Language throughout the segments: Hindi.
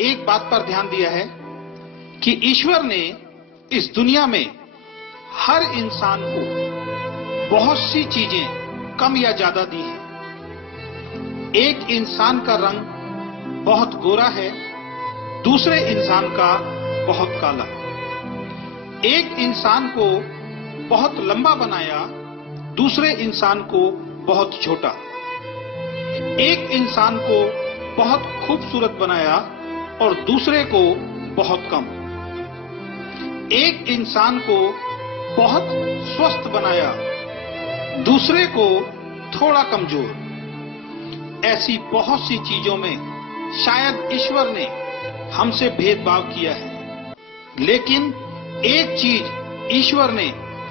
एक बात पर ध्यान दिया है कि ईश्वर ने इस दुनिया में हर इंसान को बहुत सी चीजें कम या ज्यादा दी हैं। एक इंसान का रंग बहुत गोरा है, दूसरे इंसान का बहुत काला। एक इंसान को बहुत लंबा बनाया, दूसरे इंसान को बहुत छोटा। एक इंसान को बहुत खूबसूरत बनाया और दूसरे को बहुत कम। एक इंसान को बहुत स्वस्थ बनाया, दूसरे को थोड़ा कमजोर। ऐसी बहुत सी चीजों में शायद ईश्वर ने हमसे भेदभाव किया है, लेकिन एक चीज ईश्वर ने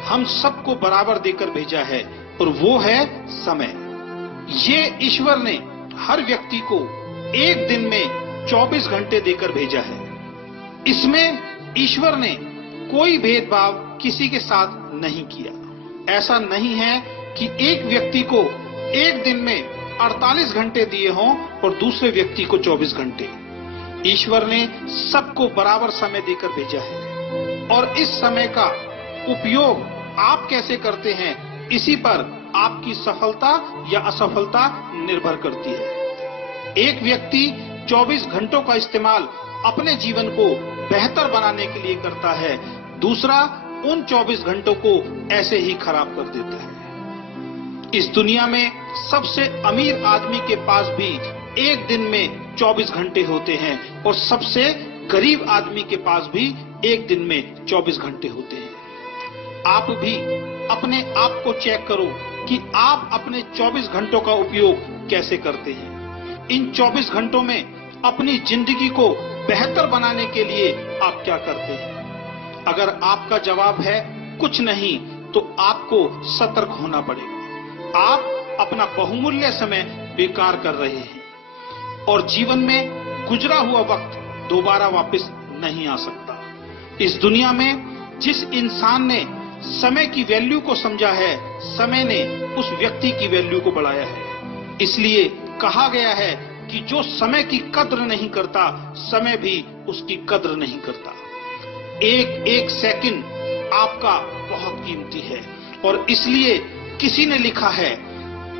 हम सबको बराबर देकर भेजा है और वो है समय। ये ईश्वर ने हर व्यक्ति को एक दिन में 24 घंटे देकर भेजा है। इसमें ईश्वर ने कोई भेदभाव किसी के साथ नहीं किया। ऐसा नहीं है कि एक व्यक्ति को एक दिन में 48 घंटे दिए हों और दूसरे व्यक्ति को 24 घंटे। ईश्वर ने सबको बराबर समय देकर भेजा है और इस समय का उपयोग आप कैसे करते हैं, इसी पर आपकी सफलता या असफलता निर्भर करती है। एक व्यक्ति 24 घंटों का इस्तेमाल अपने जीवन को बेहतर बनाने के लिए करता है, दूसरा उन 24 घंटों को ऐसे ही खराब कर देता है। इस दुनिया में सबसे अमीर आदमी के पास भी एक दिन में 24 घंटे होते हैं और सबसे गरीब आदमी के पास भी एक दिन में 24 घंटे होते हैं। आप भी अपने आप को चेक करो कि आप अपने 24 घंटों का उपयोग कैसे करते हैं। इन 24 घंटों में अपनी जिंदगी को बेहतर बनाने के लिए आप क्या करते हैं? अगर आपका जवाब है कुछ नहीं, तो आपको सतर्क होना पड़ेगा। आप अपना बहुमूल्य समय बेकार कर रहे हैं और जीवन में गुजरा हुआ वक्त दोबारा वापस नहीं आ सकता। इस दुनिया में जिस इंसान ने समय की वैल्यू को समझा है, समय ने उस व्यक्ति की वैल्यू को बढ़ाया है। इसलिए कहा गया है कि जो समय की कद्र नहीं करता, समय भी उसकी कद्र नहीं करता। एक एक सेकंड आपका बहुत कीमती है और इसलिए किसी ने लिखा है,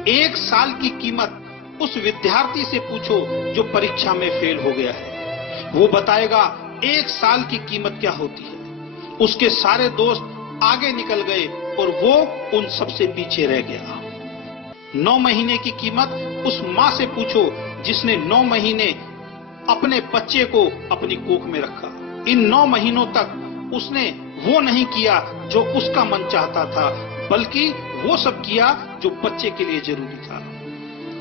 एक साल की कीमत उस विद्यार्थी से पूछो जो परीक्षा में फेल हो गया है। वो बताएगा एक साल की कीमत क्या होती है। उसके सारे दोस्त आगे निकल गए और वो उन सबसे पीछे रह गया। 9 महीने की कीमत उस माँ से पूछो जिसने 9 महीने अपने बच्चे को अपनी कोख में रखा। इन 9 महीनों तक उसने वो नहीं किया जो उसका मन चाहता था, बल्कि वो सब किया जो बच्चे के लिए जरूरी था।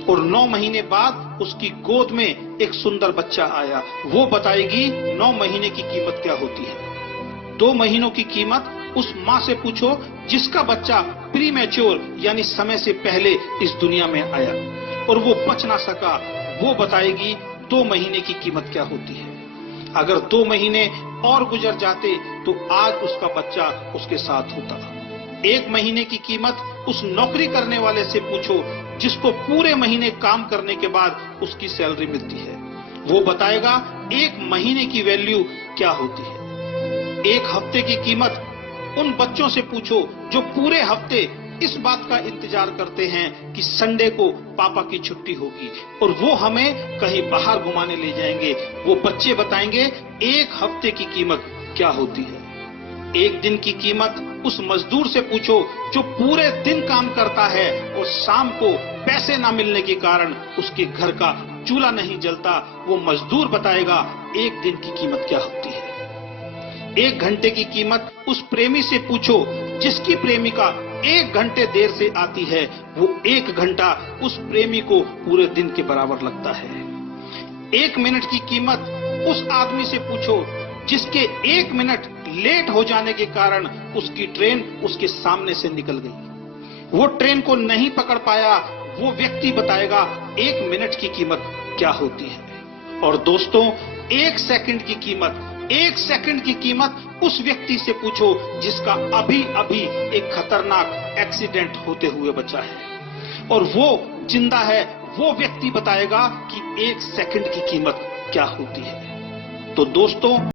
और 9 महीने बाद उसकी गोद में एक सुंदर बच्चा आया। वो बताएगी 9 महीने की कीमत क्या होती है। 2 महीनों की कीमत उस माँ से पूछो जिसका बच्चा प्रीमैच्योर यानी समय से पहले इस दुनिया में आया और वो बच ना सका। वो बताएगी 2 महीने की कीमत क्या होती है। अगर 2 महीने और गुजर जाते तो आज उसका बच्चा उसके साथ होता। 1 महीने की कीमत उस नौकरी करने वाले से पूछो जिसको पूरे महीने काम करने के बाद उसकी सैलरी मिलती है। वो बताएगा 1 महीने की वैल्यू क्या होती है। 1 हफ्ते की कीमत उन बच्चों से पूछो जो पूरे हफ्ते इस बात का इंतजार करते हैं कि संडे को पापा की छुट्टी होगी और वो हमें कहीं बाहर घुमाने ले जाएंगे। वो बच्चे बताएंगे 1 हफ्ते की कीमत क्या होती है। 1 दिन की कीमत उस मजदूर से पूछो जो पूरे दिन काम करता है और शाम को पैसे ना मिलने के कारण उसके घर का चूल्हा नहीं जलता। वो मजदूर बताएगा 1 दिन की कीमत क्या होती है। 1 घंटे की कीमत उस प्रेमी से पूछो जिसकी प्रेमिका 1 घंटे देर से आती है। वो 1 घंटा उस प्रेमी को पूरे दिन के बराबर लगता है। 1 मिनट की कीमत उस आदमी से पूछो जिसके 1 मिनट लेट हो जाने के कारण उसकी ट्रेन उसके सामने से निकल गई। वो ट्रेन को नहीं पकड़ पाया। वो व्यक्ति बताएगा 1 मिनट की कीमत क्या होती है। और दोस्तों, 1 सेकंड की कीमत, 1 सेकंड की कीमत उस व्यक्ति से पूछो जिसका अभी अभी एक खतरनाक एक्सीडेंट होते हुए बचा है और वो जिंदा है। वो व्यक्ति बताएगा कि 1 सेकंड की कीमत क्या होती है। तो दोस्तों